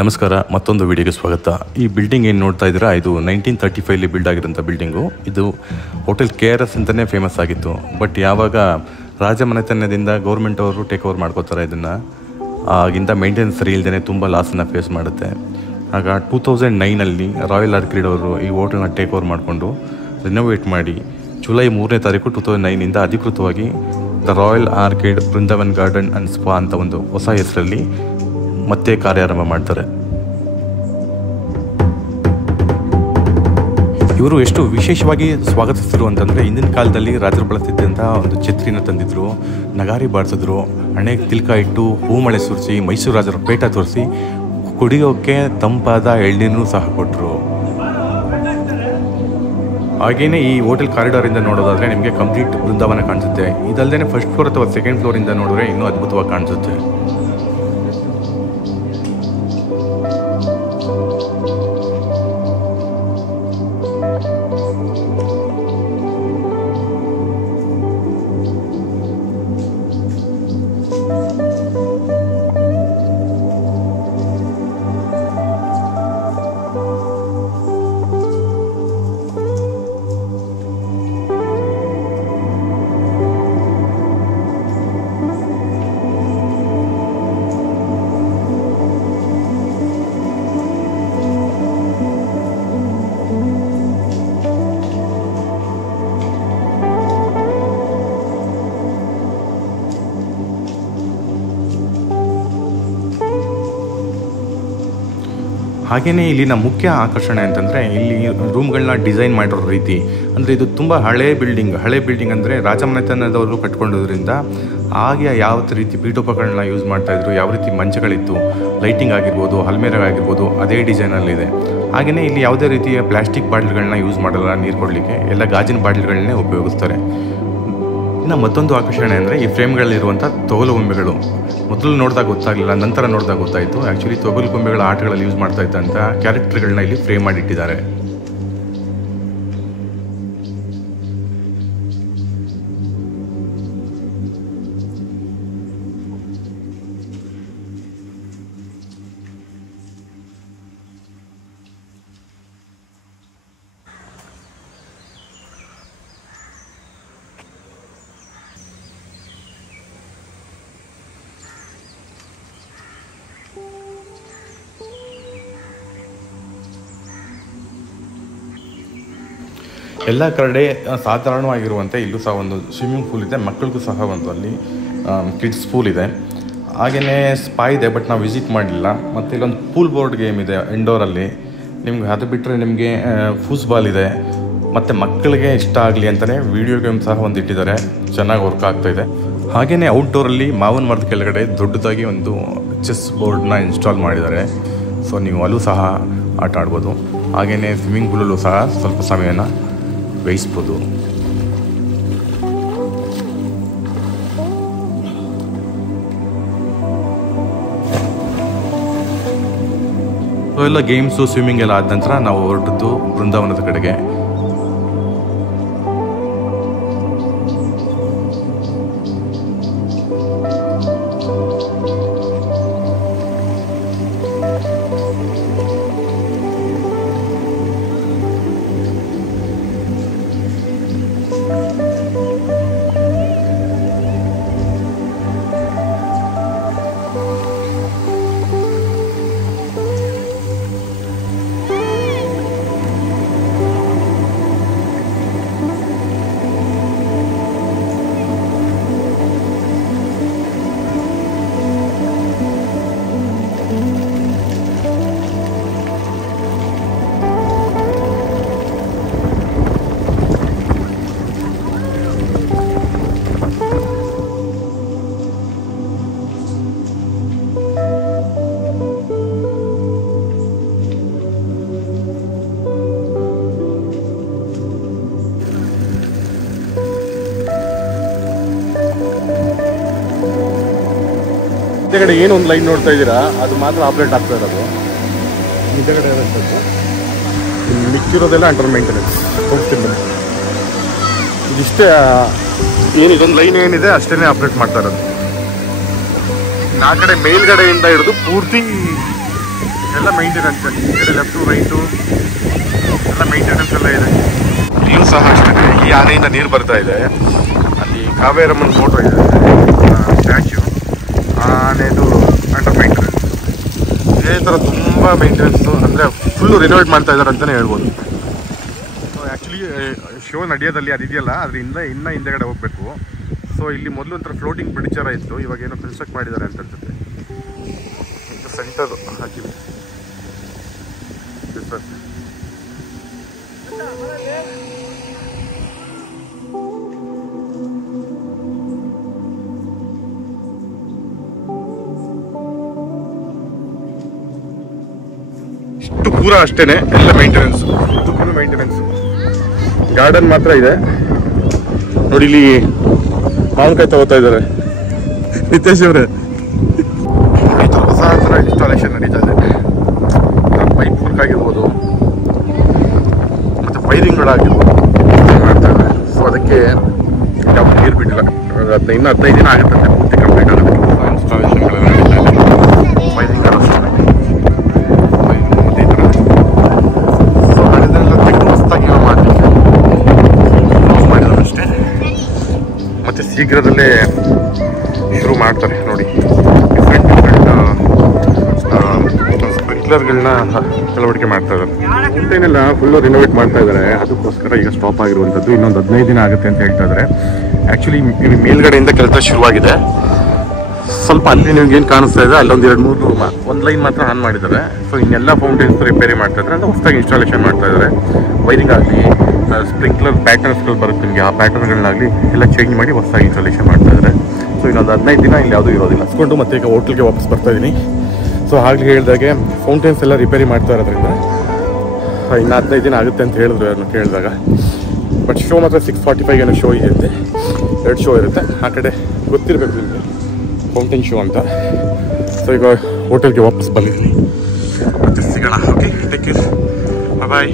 ನಮಸ್ಕಾರ, ಮತ್ತೊಂದು ವಿಡಿಯೋಗೆ ಸ್ವಾಗತ. ಈ ಬಿಲ್ಡಿಂಗ್ ಏನು ನೋಡ್ತಾ ಇದ್ದೀರಾ, ಇದು 1935 ಬಿಲ್ಡ್ ಆಗಿರೋಂಥ ಬಿಲ್ಡಿಂಗು. ಇದು ಹೋಟೆಲ್ KRS ಅಂತಲೇ ಫೇಮಸ್ ಆಗಿತ್ತು. ಬಟ್ ಯಾವಾಗ ರಾಜಮನೆತನದಿಂದ ಗೌರ್ಮೆಂಟ್ ಅವರು ಟೇಕ್ ಓವರ್ ಮಾಡ್ಕೋತಾರೆ ಇದನ್ನು, ಆಗಿಂದ ಮೇಂಟೆನೆನ್ಸ್ ಸರಿ ಇಲ್ಲದೇ ತುಂಬ ಲಾಸನ್ನು ಫೇಸ್ ಮಾಡುತ್ತೆ. ಆಗ 2009 ರಾಯಲ್ ಆರ್ಕಿಡ್ ಅವರು ಈ ಹೋಟೆಲ್ನ ಟೇಕ್ ಓವರ್ ಮಾಡಿಕೊಂಡು ರಿನೋವೇಟ್ ಮಾಡಿ ಜುಲೈ 3ನೇ ತಾರೀಕು 2009 ಅಧಿಕೃತವಾಗಿ the royal orchid Brindavan garden and spa ಅಂತ ಒಂದು ಹೊಸ ಹೆಸರಲ್ಲಿ ಮತ್ತೆ ಕಾರ್ಯಾರಂಭ ಮಾಡ್ತಾರೆ. ಇವರು ಎಷ್ಟು ವಿಶೇಷವಾಗಿ ಸ್ವಾಗತಿಸಿದ್ರು ಅಂತಂದರೆ, ಹಿಂದಿನ ಕಾಲದಲ್ಲಿ ರಾಜರು ಬಳಸ್ತಿದ್ದಂಥ ಒಂದು ಛತ್ರಿನ ತಂದಿದ್ರು, ನಗಾರಿ ಬಾರಿಸಿದ್ರು, ಹಣೆಗೆ ತಿಲ್ಕ ಇಟ್ಟು ಹೂಮಳೆ ಸುರಿಸಿ ಮೈಸೂರು ರಾಜರ ಪೇಟ ತೋರಿಸಿ ಕುಡಿಯೋಕ್ಕೆ ತಂಪಾದ ಎಳ್ನೀರನ್ನು ಸಹ ಕೊಟ್ಟರು. ಹಾಗೆಯೇ ಈ ಹೋಟೆಲ್ ಕಾರಿಡಾರಿಂದ ನೋಡೋದಾದರೆ ನಿಮಗೆ ಕಂಪ್ಲೀಟ್ ಬೃಂದಾವನ ಕಾಣಿಸುತ್ತೆ. ಇದಲ್ಲದೆ ಫಸ್ಟ್ ಫ್ಲೋರ್ ಅಥವಾ ಸೆಕೆಂಡ್ ಫ್ಲೋರಿಂದ ನೋಡಿದ್ರೆ ಇನ್ನೂ ಅದ್ಭುತವಾಗಿ ಕಾಣಿಸುತ್ತೆ. ಹಾಗೆಯೇ ಇಲ್ಲಿನ ಮುಖ್ಯ ಆಕರ್ಷಣೆ ಅಂತಂದರೆ ಇಲ್ಲಿ ರೂಮ್ಗಳನ್ನ ಡಿಸೈನ್ ಮಾಡಿರೋ ರೀತಿ. ಅಂದರೆ ಇದು ತುಂಬ ಹಳೆ ಬಿಲ್ಡಿಂಗ್ ಅಂದರೆ ರಾಜಮನೆತನದವರು ಕಟ್ಕೊಂಡಿರೋದ್ರಿಂದ ಹಾಗೆ ಯಾವ ರೀತಿ ಪೀಠೋಪಕರಣಗಳನ್ನ ಯೂಸ್ ಮಾಡ್ತಾಯಿದ್ರು, ಯಾವ ರೀತಿ ಮಂಚಗಳಿತ್ತು, ಲೈಟಿಂಗ್ ಆಗಿರ್ಬೋದು, ಅಲ್ಮೇರ ಆಗಿರ್ಬೋದು, ಅದೇ ಡಿಸೈನಲ್ಲಿದೆ. ಹಾಗೆಯೇ ಇಲ್ಲಿ ಯಾವುದೇ ರೀತಿಯ ಪ್ಲಾಸ್ಟಿಕ್ ಬಾಟ್ಲ್ಗಳನ್ನ ಯೂಸ್ ಮಾಡಲ್ಲ ನೀರು ಕೊಡಲಿಕ್ಕೆ, ಎಲ್ಲ ಗಾಜಿನ ಬಾಟ್ಲ್ಗಳನ್ನೇ ಉಪಯೋಗಿಸ್ತಾರೆ. ಇನ್ನು ಮತ್ತೊಂದು ಆಕರ್ಷಣೆ ಅಂದರೆ ಈ ಫ್ರೇಮ್ಗಳಲ್ಲಿರುವಂಥ ತೊಗಲು ಗೊಂಬೆಗಳು. ಮೊದಲು ನೋಡಿದಾಗ ಗೊತ್ತಾಗಲಿಲ್ಲ, ನಂತರ ನೋಡಿದಾಗ ಗೊತ್ತಾಯಿತು. ಆ್ಯಕ್ಚುಲಿ ತೊಗಲು ಗೊಂಬೆಗಳ ಆಟಗಳಲ್ಲಿ ಯೂಸ್ ಮಾಡ್ತಾ ಇದ್ದಂಥ ಕ್ಯಾರೆಕ್ಟರ್ಗಳನ್ನ ಇಲ್ಲಿ ಫ್ರೇಮ್ ಮಾಡಿಟ್ಟಿದ್ದಾರೆ. ಎಲ್ಲ ಕಡೆ ಸಾಧಾರಣವಾಗಿರುವಂತೆ ಇಲ್ಲೂ ಸಹ ಒಂದು ಸ್ವಿಮ್ಮಿಂಗ್ ಪೂಲ್ ಇದೆ, ಮಕ್ಕಳಿಗೂ ಸಹ ಒಂದು ಅಲ್ಲಿ ಕಿಡ್ಸ್ ಪೂಲ್ ಇದೆ. ಹಾಗೆಯೇ ಸ್ಪಾ ಇದೆ, ಬಟ್ ನಾವು ವಿಸಿಟ್ ಮಾಡಲಿಲ್ಲ. ಮತ್ತು ಇಲ್ಲೊಂದು ಪೂಲ್ ಬೋರ್ಡ್ ಗೇಮ್ ಇದೆ ಇಂಡೋರಲ್ಲಿ. ನಿಮ್ಗೆ ಅದು ಬಿಟ್ಟರೆ ನಿಮಗೆ ಫೂಸ್ಬಾಲ್ ಇದೆ. ಮತ್ತು ಮಕ್ಕಳಿಗೆ ಇಷ್ಟ ಆಗಲಿ ಅಂತಲೇ ವಿಡಿಯೋ ಗೇಮ್ ಸಹ ಒಂದು ಇಟ್ಟಿದ್ದಾರೆ, ಚೆನ್ನಾಗಿ ವರ್ಕ್ ಆಗ್ತಾಯಿದೆ. ಹಾಗೆಯೇ ಔಟ್ಡೋರಲ್ಲಿ ಮಾವಿನ ಮರದ ಕೆಳಗಡೆ ದೊಡ್ಡದಾಗಿ ಒಂದು ಚೆಸ್ ಬೋರ್ಡ್ನ ಇನ್ಸ್ಟಾಲ್ ಮಾಡಿದ್ದಾರೆ. ಸೊ ನೀವು ಅಲ್ಲೂ ಸಹ ಆಟ ಆಡ್ಬೋದು. ಹಾಗೆಯೇ ಸ್ವಿಮ್ಮಿಂಗ್ ಪೂಲಲ್ಲೂ ಸಹ ಸ್ವಲ್ಪ ಸಮಯನ ಬೇಯಿಸ್ಬೋದು. ಎಲ್ಲ ಗೇಮ್ಸು ಸ್ವಿಮ್ಮಿಂಗ್ ಎಲ್ಲ ಆದ ನಂತರ ನಾವು ಹೊರಟದ್ದು ಬೃಂದಾವನದ ಕಡೆಗೆ. ಹಿಂದೆಗಡೆ ಏನೊಂದು ಲೈನ್ ನೋಡ್ತಾ ಇದ್ದೀರಾ, ಅದು ಮಾತ್ರ ಆಪ್ರೇಟ್ ಆಗ್ತಾ ಇರೋದು. ಹಿಂದೆಗಡೆ ಇರೋಂಥದ್ದು, ಮಿಕ್ಕಿರೋದೆಲ್ಲ ಅಂಡರ್ ಮೇಂಟೆನೆನ್ಸ್. ಹೋಗ್ತೀನಿ, ಇದಿಷ್ಟೇ ಏನಿದೊಂದು ಲೈನ್ ಏನಿದೆ ಅಷ್ಟೇ ಆಪ್ರೇಟ್ ಮಾಡ್ತಾ ಇರೋದು. ಆ ಕಡೆ ಮೇಲ್ಗಡೆಯಿಂದ ಹಿಡಿದು ಪೂರ್ತಿ ಎಲ್ಲ ಮೇಂಟೆನೆನ್ಸ್, ಈ ಕಡೆ ಲೆಫ್ಟು ರೈಟು ಎಲ್ಲ ಮೇಂಟೆನೆನ್ಸ್ ಎಲ್ಲ ಇದೆ. ಇಲ್ಲೂ ಸಹ ಅಷ್ಟೇ ಈ ಆನೆಯಿಂದ ನೀರು ಬರ್ತಾ ಇದೆ. ಅಲ್ಲಿ ಕಾವೇರಮ್ಮನ ಫೋಟೋ ಇದೆ, ಸ್ಟ್ಯಾಚ್ಯೂ, ಆನೆದು ಅಂಡರ್ ಮೇಂಟೆನೆನ್ಸ್. ಇದೇ ಥರ ತುಂಬ ಮೇಂಟೆನೆನ್ಸು, ಅಂದರೆ ಫುಲ್ಲು ರಿನೋವೇಟ್ ಮಾಡ್ತಾ ಇದ್ದಾರೆ ಅಂತಲೇ ಹೇಳ್ಬೋದು. ಸೊ ಆ್ಯಕ್ಚುಲಿ ಶೋ ನಡೆಯೋದಲ್ಲಿ ಅದಿದೆಯಲ್ಲ ಅದರಿಂದ ಇನ್ನೂ ಹಿಂದೆಗಡೆ ಹೋಗಬೇಕು. ಸೊ ಇಲ್ಲಿ ಮೊದಲು ಒಂಥರ ಫ್ಲೋಟಿಂಗ್ ಬ್ರಿಡ್ಜ್ ಥರ ಇತ್ತು, ಇವಾಗ ಏನೋ ಕನ್ಸ್ಟ್ರಕ್ಟ್ ಮಾಡಿದ್ದಾರೆ ಅಂತ ಅನ್ಸುತ್ತೆ. ಇದು ಸೆಂಟರ್ ಹಾಕಿದೆ ಇಷ್ಟು ಪೂರ ಅಷ್ಟೇನೆ, ಎಲ್ಲ ಮೇಂಟೆನೆನ್ಸ್, ಇದು ಮೇಂಟೆನೆನ್ಸ್. ಗಾರ್ಡನ್ ಮಾತ್ರ ಇದೆ ನೋಡಿ. ಇಲ್ಲಿ ಮಾವಿನಕಾಯಿ ತಗೋತಾ ಇದ್ದಾರೆ ನಿತೇಶ್ ಅವರೇ. ಈ ಥರ ಹೊಸ ಥರ ಇನ್ಸ್ಟಾಲೇಷನ್ ನಡೀತಾ ಇದೆ. ಪೈಪ್ ವರ್ಕ್ ಆಗಿರ್ಬೋದು ಮತ್ತು ವೈರಿಂಗ್ಗಳಾಗಿರ್ಬೋದು ಮಾಡ್ತಾ ಇದ್ದಾರೆ. ಸೊ ಅದಕ್ಕೆ ಯಾವ ನೀರು ಬಿಟ್ಟಿಲ್ಲ. ಇನ್ನೂ 15 ದಿನ ಆಗುತ್ತೆ ಪೂರ್ತಿ ಕಂಪ್ಲೀಟ್ ಆಗುತ್ತೆ. ಇನ್ಸ್ಟಾಲೇಷನ್ಗಳೆಲ್ಲ ನಡೀತಾ ಇದೆ. ವೈರಿಂಗ್ ಅಷ್ಟೇ ಸೊ ಅದನ್ನೆಲ್ಲ ತೆಗೆದು ಹೊಸದಾಗಿ ಮಾಡಲಿಕ್ಕೆ ಮಾಡಿದ್ರು ಅಷ್ಟೇ. ಮತ್ತು ಶೀಘ್ರದಲ್ಲೇ ಶುರು ಮಾಡ್ತಾರೆ ನೋಡಿ. ಡಿಫ್ರೆಂಟ್ ಸ್ಪ್ರಿಂಕ್ಲರ್ಗಳನ್ನ ಅಳವಡಿಕೆ ಮಾಡ್ತಾ ಇದ್ದಾರೆ. ಫೌಂಟೇನೆಲ್ಲ ಫುಲ್ಲು ರಿನೋವೇಟ್ ಮಾಡ್ತಾ ಇದ್ದಾರೆ. ಅದಕ್ಕೋಸ್ಕರ ಈಗ ಸ್ಟಾಪ್ ಆಗಿರುವಂಥದ್ದು. ಇನ್ನೊಂದು 15 ದಿನ ಆಗುತ್ತೆ ಅಂತ ಹೇಳ್ತಾ ಇದ್ದಾರೆ. ಆ್ಯಕ್ಚುಲಿ ಮೇಲ್ಗಡೆಯಿಂದ ಕೆಲಸ ಶುರುವಾಗಿದೆ. ಸ್ವಲ್ಪ ಅಲ್ಲಿ ನಿಮ್ಗೆ ಏನು ಕಾಣಿಸ್ತಾ ಇದೆ ಅಲ್ಲೊಂದು 2-3 ಒಂದು ಲೈನ್ ಮಾತ್ರ ಆನ್ ಮಾಡಿದ್ದಾರೆ. ಸೊ ಇನ್ನೆಲ್ಲ ಫೌಂಟೇನ್ಸ್ ರಿಪೇರಿ ಮಾಡ್ತಾ ಇದ್ದಾರೆ, ಅಂದರೆ ಹೊಸದಾಗಿ ಇನ್ಸ್ಟಾಲೇಷನ್ ಮಾಡ್ತಾ ಇದ್ದಾರೆ. ವೈರಿಂಗ್ ಆಗಲಿ, ಸ್ಪ್ರಿಂಕ್ಲರ್ ಪ್ಯಾಟರ್ನ್ಸ್ಗಳು ಬರುತ್ತೆ ನಿಮಗೆ, ಆ ಪ್ಯಾಟರ್ನ್ಗಳನ್ನಾಗಲಿ ಎಲ್ಲ ಚೇಂಜ್ ಮಾಡಿ ಹೊಸದಾಗಿ ಇನ್ಸ್ಟಾಲೇಷನ್ ಮಾಡ್ತಾ ಇದ್ದಾರೆ. ಸೊ ಇನ್ನೊಂದು 15 ದಿನ ಇಲ್ಲಿ ಯಾವುದೂ ಇರೋದಿಲ್ಲ. ಹಸ್ಕೊಂಡು ಮತ್ತೆ ಈಗ ಹೋಟ್ಲಿಗೆ ವಾಪಸ್ ಬರ್ತಾ ಇದ್ದೀನಿ. ಸೊ ಆಗಲಿ ಹೇಳಿದಾಗೆ ಫೌಂಟೇನ್ಸ್ ಎಲ್ಲ ರಿಪೇರಿ ಮಾಡ್ತಾ ಇರೋದ್ರಿಂದ ಇನ್ನು 15 ದಿನ ಆಗುತ್ತೆ ಅಂತ ಹೇಳಿದ್ರು ಯಾರನ್ನು ಕೇಳಿದಾಗ. ಬಟ್ ಶೋ ಮಾತ್ರ 6:45 ಏನೋ ಶೋ ಇರುತ್ತೆ, 2 ಶೋ ಇರುತ್ತೆ. ಆ ಕಡೆ ಗೊತ್ತಿರಬೇಕು ನಿಮಗೆ ಫೌಂಟೇನ್ ಶೋ ಅಂತ. ಸೊ ಈಗ ಹೋಟೆಲ್ಗೆ ವಾಪಸ್ ಬಂದಿದ್ದೀನಿ, ಮತ್ತೆ ಸಿಗೋಣ. ಓಕೆ, ಟೇಕ್ ಕೇರ್, ಬಾಯ್.